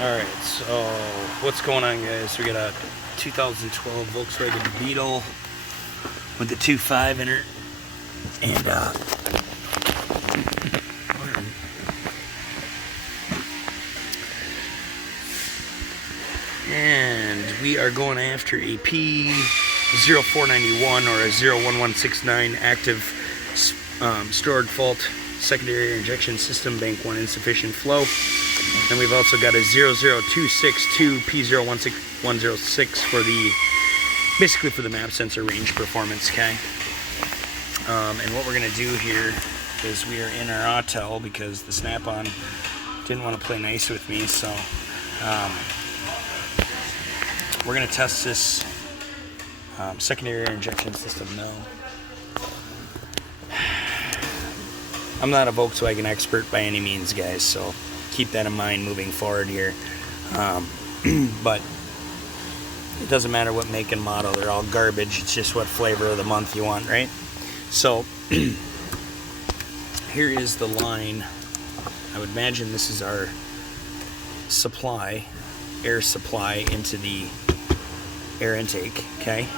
Alright, so what's going on, guys? We got a 2012 Volkswagen Beetle with the 2.5 in her, and we are going after a P0491 or a 01169 active stored fault secondary air injection system, bank 1 insufficient flow. And we've also got a 00262 P0106 for the, basically for the map sensor range performance, okay? And what we're gonna do here is we are in our auto because the Snap-on didn't want to play nice with me, so we're gonna test this secondary air injection system now. I'm not a Volkswagen expert by any means, guys, so keep that in mind moving forward here. But it doesn't matter what make and model, they're all garbage. It's just what flavor of the month you want, right? So here is the line. I would imagine this is our supply, air supply into the air intake, okay?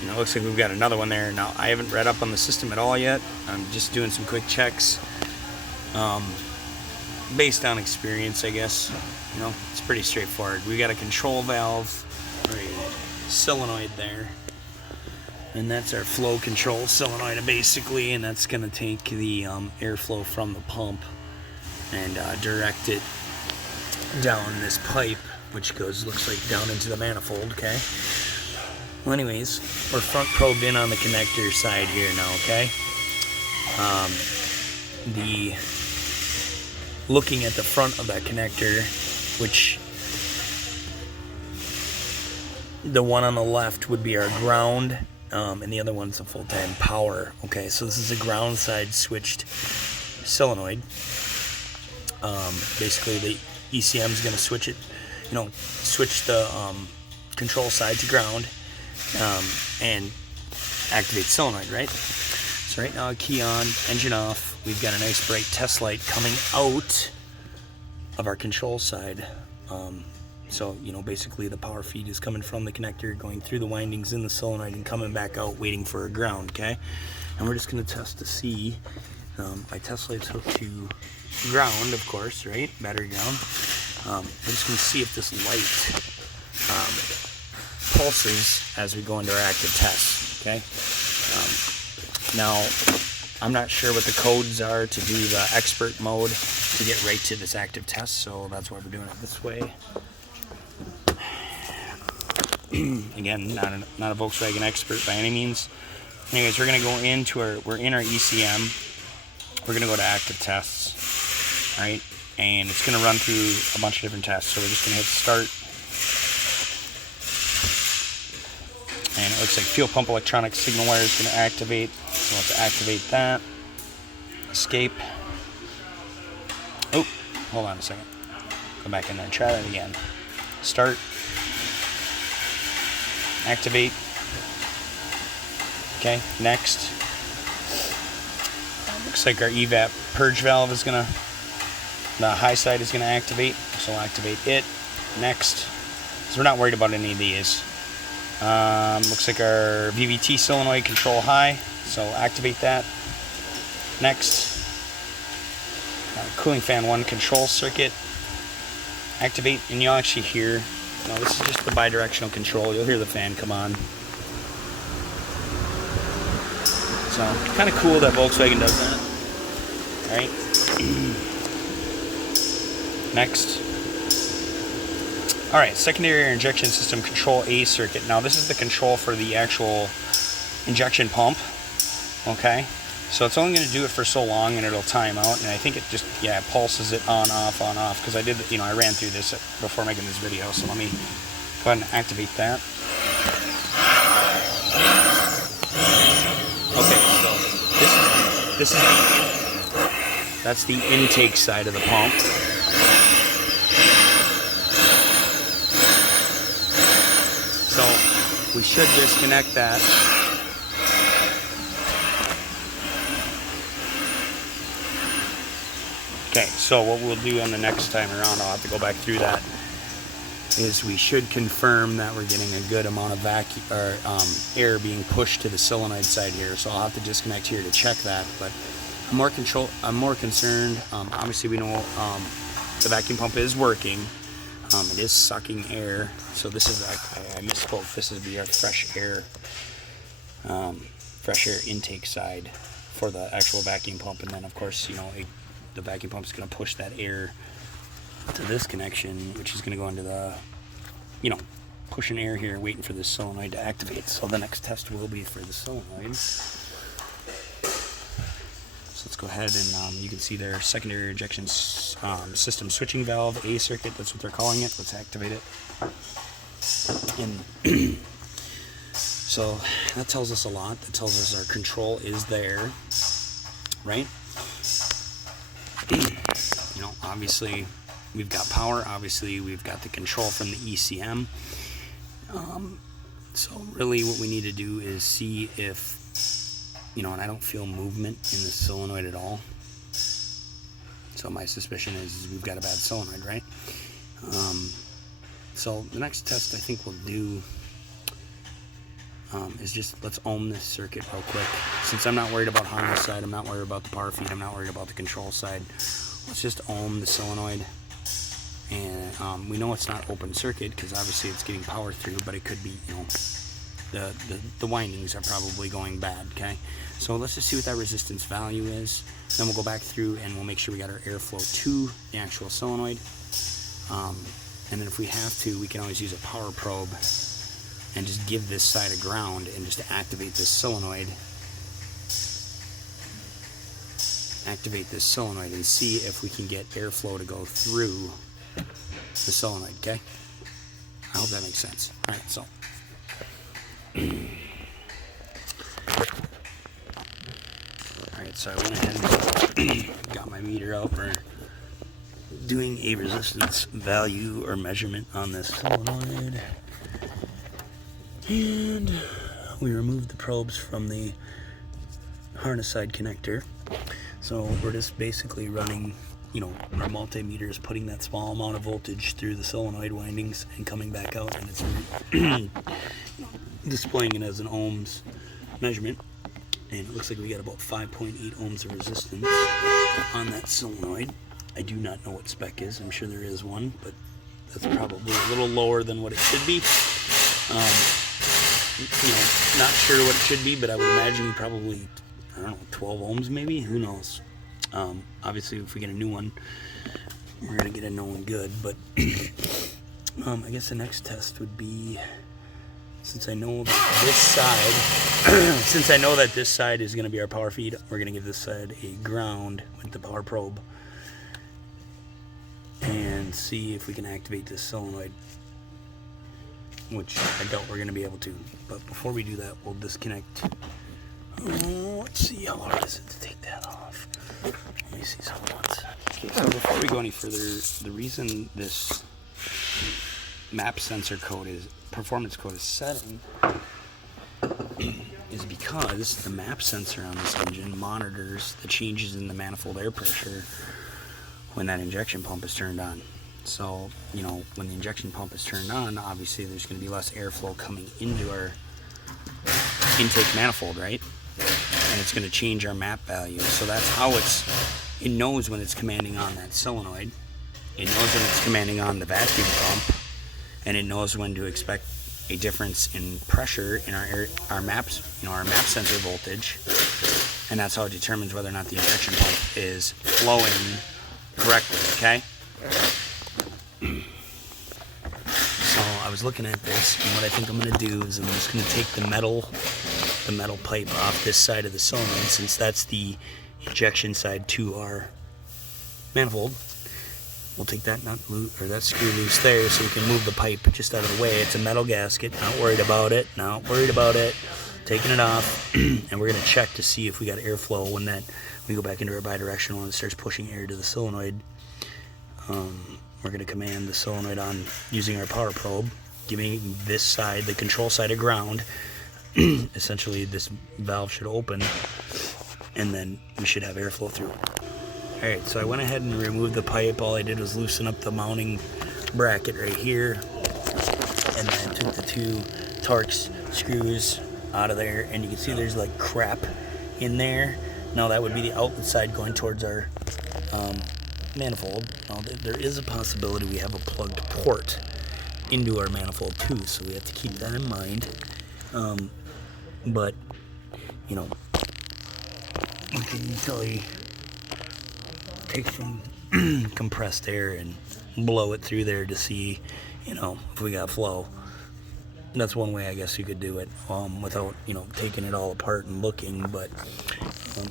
You know, it looks like we've got another one there. Now, I haven't read up on the system at all yet. I'm just doing some quick checks. Based on experience, I guess. You know, it's pretty straightforward. We got a control valve, or a solenoid there. And that's our flow control solenoid, basically. And that's going to take the airflow from the pump and direct it down this pipe, which goes, looks like, down into the manifold, okay? Well, anyways, we're front probed in on the connector side here now, okay? Looking at the front of that connector, which the one on the left would be our ground, and the other one's a full-time power, okay? So this is a ground side switched solenoid. Basically, the ECM is going to switch it, you know, switch the control side to ground, and activate solenoid, right? So right now, key on, engine off. We've got a nice bright test light coming out of our control side. So, you know, basically the power feed is coming from the connector, going through the windings in the solenoid and coming back out, waiting for a ground, okay? And we're just gonna test to see, my test light's hooked to ground, of course, right? Battery ground. We're just gonna see if this light pulses as we go into our active test, okay? Now, I'm not sure what the codes are to do the expert mode to get right to this active test, so that's why we're doing it this way. Again, not a Volkswagen expert by any means. Anyways, we're gonna go into we're in our ECM. We're gonna go to active tests, right? And it's gonna run through a bunch of different tests. So we're just gonna hit start. And it looks like fuel pump electronic signal wire is going to activate. So we'll have to activate that. Escape. Oh, hold on a second. Go back in there and try that again. Start. Activate. Okay, next. Looks like our evap purge valve is going to, the high side is going to activate. So we'll activate it. Next. So we're not worried about any of these. Looks like our VVT solenoid control high, so activate that. Next, cooling fan 1 control circuit, activate, and you'll actually hear, no, this is just the bidirectional control, you'll hear the fan come on. So, kind of cool that Volkswagen does that, right? Next. Alright, secondary air injection system control A circuit. Now this is the control for the actual injection pump, okay? So it's only going to do it for so long and it'll time out, and I think it just, yeah, it pulses it on, off, because I did, you know, I ran through this before making this video, so let me go ahead and activate that. Okay, so this is that's the intake side of the pump. So we should disconnect that. Okay, so what we'll do on the next time around, I'll have to go back through that, is we should confirm that we're getting a good amount of vacuum or air being pushed to the solenoid side here. So I'll have to disconnect here to check that. But I'm more concerned. Obviously, we know the vacuum pump is working. It is sucking air. So this is I misspoke. This is our fresh air intake side for the actual vacuum pump, and then of course, you know, the vacuum pump is going to push that air to this connection, which is going to go into the, you know, pushing air here, waiting for this solenoid to activate. So the next test will be for the solenoid. So let's go ahead and you can see their secondary ejection system switching valve, A circuit, that's what they're calling it. Let's activate it. And so that tells us a lot. That tells us our control is there, right? You know, obviously we've got power, obviously we've got the control from the ECM. So really what we need to do is see if, you know, and I don't feel movement in the solenoid at all. So my suspicion is we've got a bad solenoid, right? So the next test I think we'll do is just, let's ohm this circuit real quick. Since I'm not worried about harness side, I'm not worried about the power feed, I'm not worried about the control side. Let's just ohm the solenoid. And we know it's not open circuit because obviously it's getting power through, but it could be, you know, the windings are probably going bad, okay? So let's just see what that resistance value is. Then we'll go back through and we'll make sure we got our airflow to the actual solenoid. And then if we have to, we can always use a power probe and just give this side a ground and just activate this solenoid. Activate this solenoid and see if we can get airflow to go through the solenoid, okay? I hope that makes sense. Alright, so. Alright, so I went ahead and got my meter out for doing a resistance value or measurement on this solenoid. And we removed the probes from the harness side connector. So we're just basically running, you know, our multimeter is putting that small amount of voltage through the solenoid windings and coming back out, and it's displaying it as an ohms measurement. And it looks like we got about 5.8 ohms of resistance on that solenoid. I do not know what spec is. I'm sure there is one, but that's probably a little lower than what it should be. You know, not sure what it should be, but I would imagine probably, I don't know, 12 ohms maybe? Who knows? Obviously, if we get a new one, we're going to get a new one good, but I guess the next test would be, since I know that this side, is going to be our power feed, we're going to give this side a ground with the power probe and see if we can activate this solenoid, which I doubt we're going to be able to. But before we do that, we'll disconnect. Let's see, how hard is it to take that off? Let me see something else. Okay, so before we go any further, the reason this map sensor code is, performance code is setting is because the map sensor on this engine monitors the changes in the manifold air pressure when that injection pump is turned on. So, you know, when the injection pump is turned on, obviously there's going to be less airflow coming into our intake manifold, right? And it's going to change our map value. So that's how it knows when it's commanding on that solenoid. It knows when it's commanding on the vacuum pump, and it knows when to expect a difference in pressure in our maps, you know, our map sensor voltage, and that's how it determines whether or not the injection pump is flowing correctly, okay? So I was looking at this, and what I think I'm going to do is I'm just going to take the metal pipe off this side of the solenoid, since that's the injection side to our manifold. We'll take that nut loose, or that screw loose there, so we can move the pipe just out of the way. It's a metal gasket. Not worried about it. Not worried about it. Taking it off, and we're going to check to see if we got airflow when we go back into our bidirectional and it starts pushing air to the solenoid. We're going to command the solenoid on using our power probe, giving this side, the control side, a ground. Essentially, this valve should open, and then we should have airflow through. Alright, so I went ahead and removed the pipe. All I did was loosen up the mounting bracket right here, and then took the 2 Torx screws out of there, and you can see there's like crap in there. Now that would be the outlet side going towards our manifold. Now there is a possibility we have a plugged port into our manifold too, so we have to keep that in mind. But you know, we can usually take some compressed air and blow it through there to see, you know, if we got flow. That's one way I guess you could do it, without, you know, taking it all apart and looking. But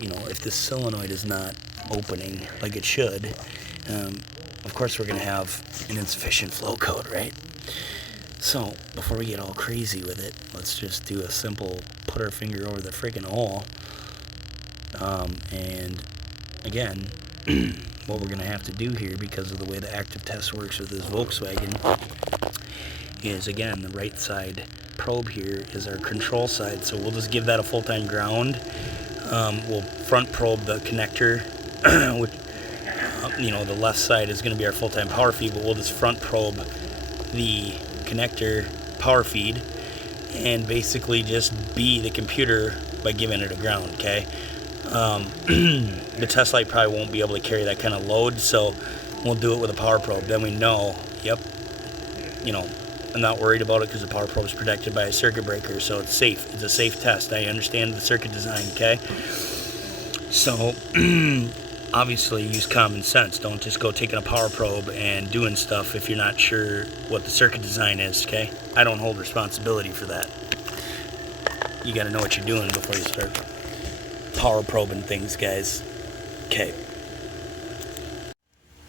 you know, if this solenoid is not opening like it should, of course we're gonna have an insufficient flow code, right? So before we get all crazy with it, let's just do a simple put our finger over the freaking hole. And again, what we're gonna have to do here, because of the way the active test works with this Volkswagen, is again, the right side probe here is our control side, so we'll just give that a full-time ground. We'll front probe the connector, which, you know, the left side is going to be our full-time power feed, but we'll just front probe the connector power feed and basically just be the computer by giving it a ground, okay? The test light probably won't be able to carry that kind of load, so we'll do it with a power probe. Then we know, yep, you know, I'm not worried about it because the power probe is protected by a circuit breaker, so it's safe. It's a safe test. I understand the circuit design, okay? So, obviously, use common sense. Don't just go taking a power probe and doing stuff if you're not sure what the circuit design is, okay? I don't hold responsibility for that. You got to know what you're doing before you start power probing things, guys. Okay.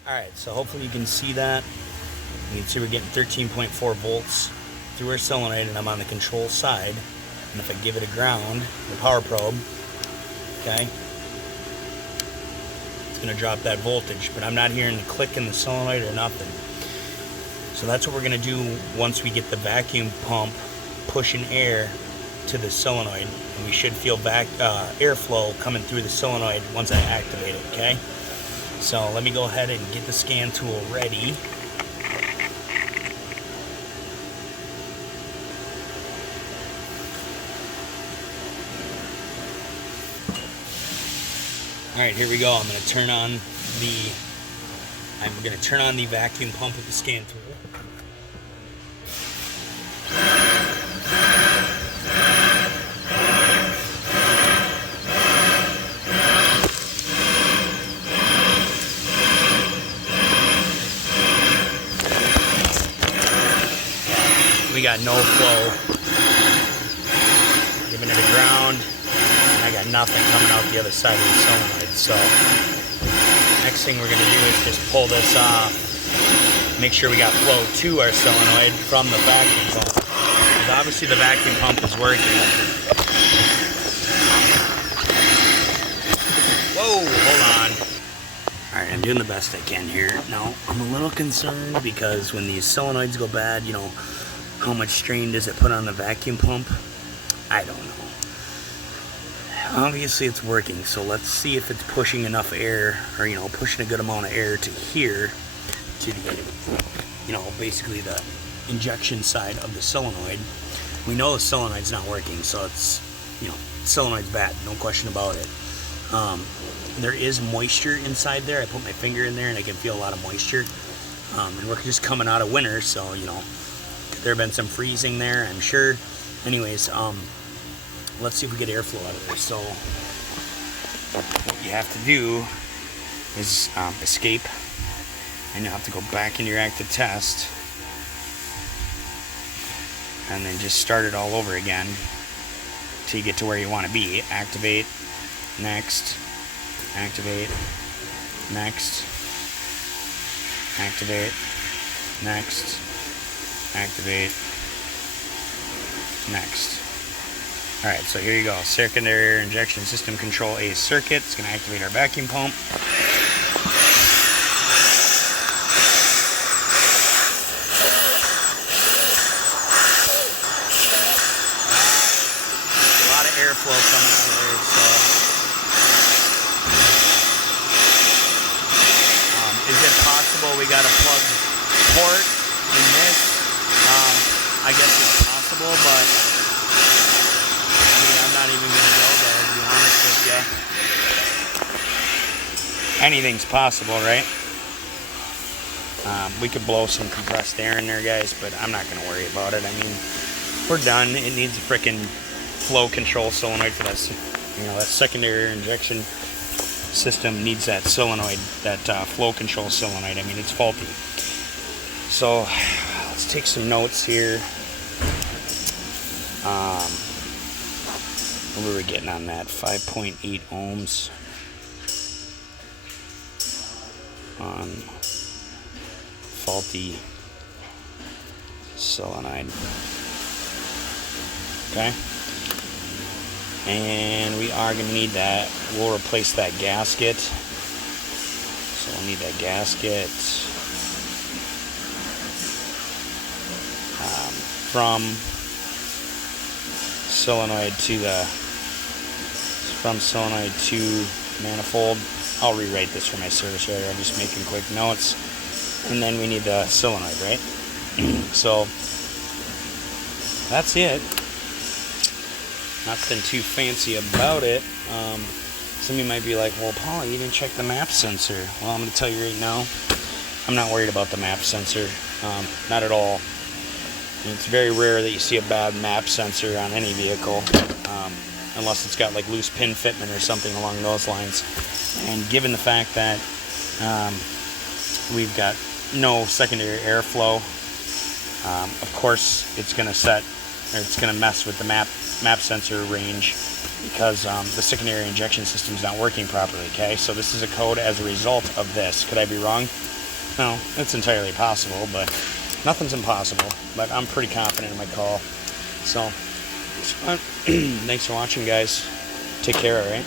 Alright, so hopefully you can see that. You can see we're getting 13.4 volts through our solenoid, and I'm on the control side. And if I give it a ground, the power probe, okay, it's going to drop that voltage, but I'm not hearing the click in the solenoid or nothing. So that's what we're going to do once we get the vacuum pump pushing air to the solenoid, and we should feel airflow coming through the solenoid once I activate it, okay? So let me go ahead and get the scan tool ready. Alright, here we go. I'm going to turn on the vacuum pump with the scan tool. We got no flow. Giving it a ground. I got nothing coming out the other side of the solenoid. So next thing we're going to do is just pull this off, make sure we got flow to our solenoid from the vacuum pump. Because obviously the vacuum pump is working. Whoa, hold on. Alright, I'm doing the best I can here. Now, I'm a little concerned because when these solenoids go bad, you know, how much strain does it put on the vacuum pump? I don't know. Obviously it's working, so let's see if it's pushing enough air, or, you know, pushing a good amount of air to here, to the, you know, basically the injection side of the solenoid. We know the solenoid's not working, so it's, you know, solenoid's bad, no question about it. There is moisture inside there. I put my finger in there and I can feel a lot of moisture. And we're just coming out of winter, so, you know, there have been some freezing there, I'm sure. Anyways, let's see if we get airflow out of there. So what you have to do is escape, and you'll have to go back into your active test and then just start it all over again till you get to where you want to be. Activate, next, activate, next, activate, next, activate, next. Alright, so here you go. Secondary air injection system control A circuit. It's going to activate our vacuum pump. A lot of airflow coming out of there, so possible we got a plug port in this. I guess it's possible, but I mean, I'm not even going to go there, to be honest with you. Anything's possible, right? We could blow some compressed air in there, guys, but I'm not going to worry about it. I mean, we're done. It needs a freaking flow control solenoid for that, you know, that secondary air injection system needs that solenoid, that flow control solenoid. I mean, it's faulty. So let's take some notes here. What were we getting on that? 5.8 ohms on faulty solenoid. Okay. And we are going to need that. We'll replace that gasket. So we'll need that gasket. From solenoid to manifold. I'll rewrite this for my service writer. I'm just making quick notes. And then we need the solenoid, right? So that's it. Nothing too fancy about it. Some of you might be like, well, Paul, you didn't check the map sensor. Well, I'm going to tell you right now, I'm not worried about the map sensor. Not at all. It's very rare that you see a bad map sensor on any vehicle, unless it's got like loose pin fitment or something along those lines. And given the fact that we've got no secondary airflow, of course it's going to mess with the map sensor range because the secondary injection system is not working properly. Okay, so this is a code as a result of this. Could I be wrong? No, it's entirely possible, but nothing's impossible. But I'm pretty confident in my call. So thanks for watching, guys. Take care, all right?